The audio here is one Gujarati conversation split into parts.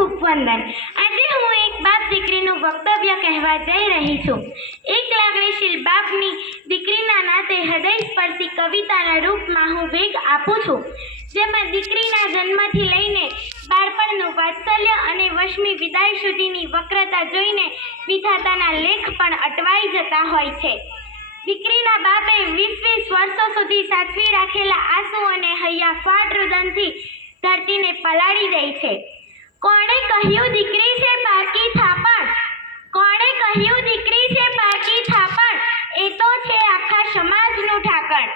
ખૂબ વંદન। આજે હું એક બાપ દીકરીનું વક્તવ્ય કહેવા જઈ રહી છું। એક લાગણીશીલ બાપની દીકરીના નાતે હૃદયસ્પર્શી કવિતાના રૂપમાં હું વેગ આપું છું, જેમાં દીકરીના જન્મથી લઈને બાળપણનું વાત્સલ્ય અને વશમી વિદાય સુધીની વક્રતા જોઈને વિધાતાના લેખ પણ અટવાઈ જતા હોય છે। દીકરીના બાપે 20 વર્ષો સુધી સાચવી રાખેલા આંસુ અને હૈયા ફાટ રુદનથી ધરતીને પલાળી દે છે। કોણે કહ્યું દીકરી છે પારકી થાપણ? કોણે કહ્યું દીકરી છે પારકી થાપણ? એ તો છે આખા સમાજનું ઢાંકણ।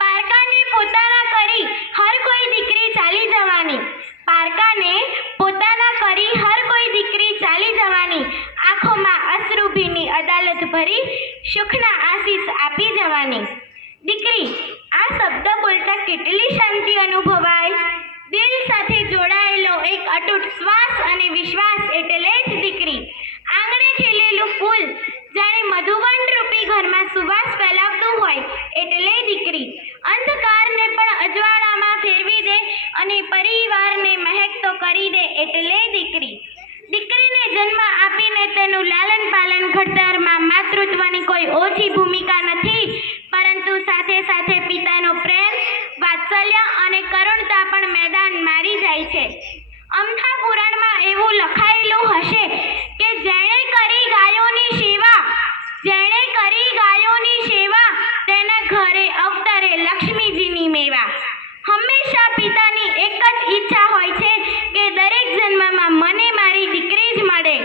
પારકાને પોતાના કરી હર કોઈ દીકરી ચાલી જવાની। પારકાને પોતાના કરી હર કોઈ દીકરી ચાલી જવાની। આંખોમાં અશ્રુ ભીની અદાલત ભરી સુખના આશીષ આપી જવાની। દીકરી, આ શબ્દ બોલતા કેટલી શાંતિ અનુભવાય। દિલ સાથે જોડાયેલો એક અતૂટ શ્વાસ અને વિશ્વાસ એટલે જ દીકરી। આંગણે ખીલેલું ફૂલ જાણે મધુવન રૂપી ઘરમાં સુવાસ ફેલાવતું હોય એટલે દીકરી। અંધકારને પણ અજવાળામાં ફેરવી દે અને પરિવારને મહેકતો કરી દે એટલે દીકરી। દીકરીને જન્મ આપીને તેનું લાલન પાલન ઘડતરમાં માતૃત્વની કોઈ ઓછી ભૂમિકા નથી, પરંતુ સાથે સાથે પિતાનો પ્રેમ, વાત્સલ્ય અને કરુણતા પણ મેદાન મારી જાય છે। અમથા પુરાણમાં એવું લખાયેલું હશે કે જેણે કરી ગાયોની સેવા તેના ઘરે અવતરે લક્ષ્મીજીની મેવા। હંમેશા પિતાની એક જ ઈચ્છા હોય છે કે દરેક જન્મમાં મને મારી દીકરી જ મળે।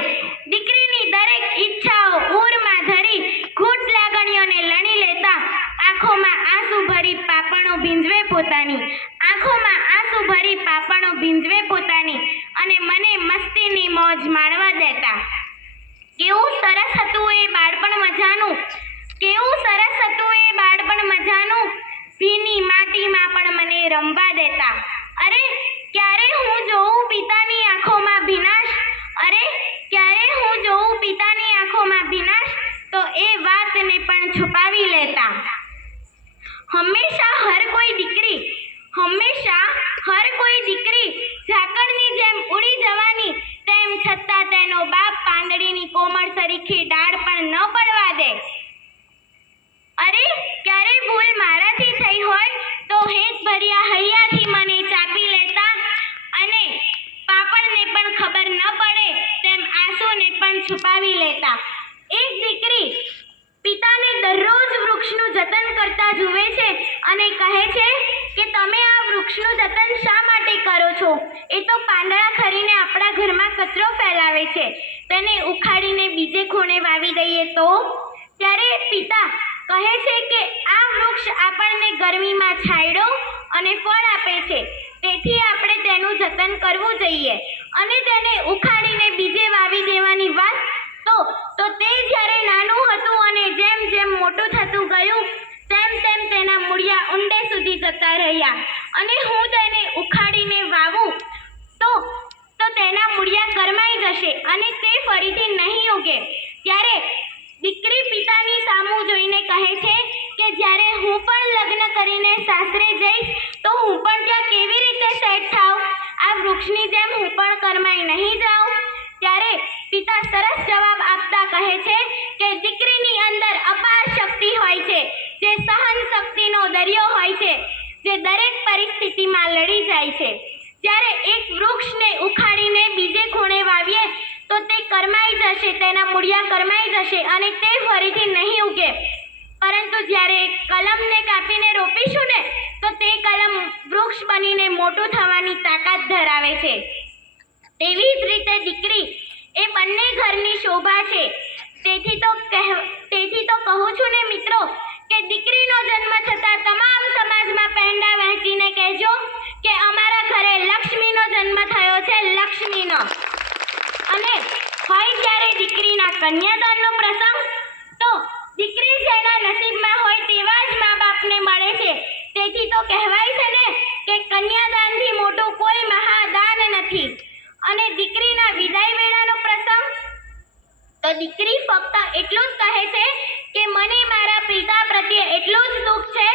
દીકરીની દરેક ઈચ્છાઓ ઉરમાં ધરી ઘૂંટ લાગણીઓને લણી લેતા આંખોમાં આંસુ ભરી પાપણો ભીંજવે પોતાની અને મને મસ્તીની મોજ માણવા દેતા। કેવું સરસ હતું એ બાળપણ મજાનું, કેવું સરસ હતું એ બાળપણ મજાનું, ભીની માટીમાં પણ મને રમવા દેતા। અરે ક્યારે હું જોઉં પિતાની આંખોમાં ભીનાશ, અરે ક્યારે હું જોઉં પિતાની આંખોમાં ભીનાશ, તો એ વાતને પણ છુપાવી લેતા। હંમેશા હર કોઈ દીકરી ઝાકળની જેમ ઉડી જવાની, તેમ છતાં તેનો બાપ પાંદડીની કોમળ સરીખી ડાળ પણ ન પડવા દે। અરે ક્યારે ભૂલ મારાથી થઈ હોય તો હેત ભર્યા હૈયાથી મને ચાપી લેતા અને પાપણને પણ ખબર ન પડે તેમ આંસુને પણ છુપાવી લેતા। એક દીકરી પિતાને દરરોજ વૃક્ષનું જતન કરતા જુએ છે અને કહે છે કે તમે આ વૃક્ષનું જતન શા માટે કરો છો? એ તો પાંદડા ખરીને આપણા ઘરમાં કચરો ફેલાવે છે, તેને ઉખાડીને બીજે ખૂણે વાવી દઈએ તો? ત્યારે પિતા કહે છે કે આ વૃક્ષ આપણને ગરમીમાં છાંયડો અને ફળ આપે છે, તેથી આપણે તેનું જતન કરવું જોઈએ અને તેને ઉખાડીને બીજે વાવી દેવાની વાત તો તે જ્યારે નાનું હતું અને જેમ જેમ મોટું થતું ગયું તેમ તેમ તેના મૂળિયા ઊંડે સુધી જતા રહ્યા અને હું તેને ઉખાડીને વાવું તો તેના મૂળિયા કરમાઈ જશે અને તે ફરીથી નહીં ઉગે। ત્યારે દીકરી પિતાની સામું જોઈને કહે છે કે જ્યારે હું પણ લગ્ન કરીને સાસરે જઈશ તો હું પણ ત્યાં કેવી રીતે સેટ થાઉં? આ વૃક્ષની જેમ હું પણ કરમાઈ નહીં જાઉં? ત્યારે પિતા સરસ જવાબ આપતા કહે છે કે દીકરીની અંદર અપાર શક્તિ હોય છે, જે સહન શક્તિનો દરિયો હોય છે, જે દરેક પરિસ્થિતિમાં લડી જાય છે। જ્યારે એક વૃક્ષને ઉખાડીને બીજે ખૂણે વાવીએ તો તે કરમાઈ જશે, તેના મૂળિયા કરમાઈ જશે અને તે ફરીથી નહીં ઉગે, પરંતુ જ્યારે એક કલમને કાપીને રોપીશું ને તો તે કલમ વૃક્ષ બનીને મોટું થવાની તાકાત ધરાવે છે। તેવી જ રીતે દીકરી એ બંને ઘરની શોભા છે। તેથી તો કહું છું ને મિત્રો કે દીકરીનો જન્મ થતાં તમામ સમાજમાં પેંડા વહેંચીને કહેજો કે અમારા ઘરે લક્ષ્મીનો જન્મ થયો છે, લક્ષ્મીનો। અને હોય ત્યારે દીકરીના કન્યાદાનનો પ્રસંગ તો દીકરી જેના નસીબમાં હોય તેવા જ મા બાપને મળે છે। તેથી તો કહેવાય છે ને કે કન્યાદાનથી મોટું કોઈ મહાદાન નથી। અને દીકરીના વિદાય વેળાનો પ્રસંગ તો દીકરી ફક્ત એટલું જ કહે છે કે મને મારા પિતા પ્રત્યે એટલું જ દુઃખ છે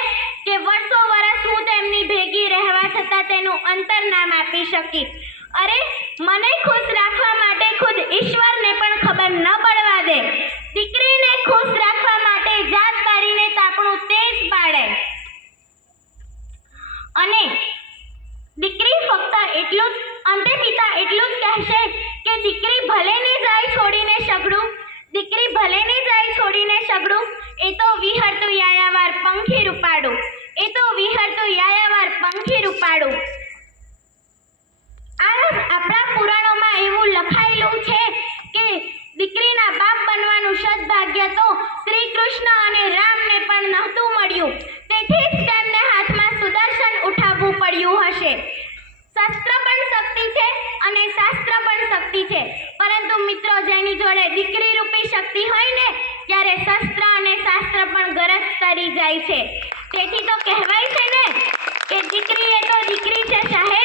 કે વર્ષો વર્ષ હું તેમની ભેગી રહેવા છતાં તેનું અંતર ના માપી શકી। અરે મને ખુશ રાખ એટલું જ કહેશે કે દીકરી ભલે ને જાય છોડીને સગડું, દીકરી ભલે ને જાય છોડીને સગડું, એ તો વિહરતું યાયાવાર પંખી રૂપાડું, એ તો વિહરતું યાયાવાર પંખી રૂપાડું. આપણા પુરાણોમાં એવું લખાયેલું છે કે દીકરીના બાપ બનવાનું સદભાગ્ય તો શ્રી કૃષ્ણ અને રામને પણ નહોતું મળ્યું, તેથી જ તેમને હાથમાં સુદર્શન ઉઠાવવું પડ્યું હશે. શસ્ત્ર પણ શક્તિ છે અને શાસ્ત્ર પણ શક્તિ છે, પરંતુ મિત્રો જેની જોડે દીકરી રૂપી શક્તિ હોય ને ત્યારે શસ્ત્ર અને શાસ્ત્ર પણ ગરજ કરી જાય છે. તેથી તો કહેવાય છે ને કે દીકરી એ તો દીકરી છે સાહેબ.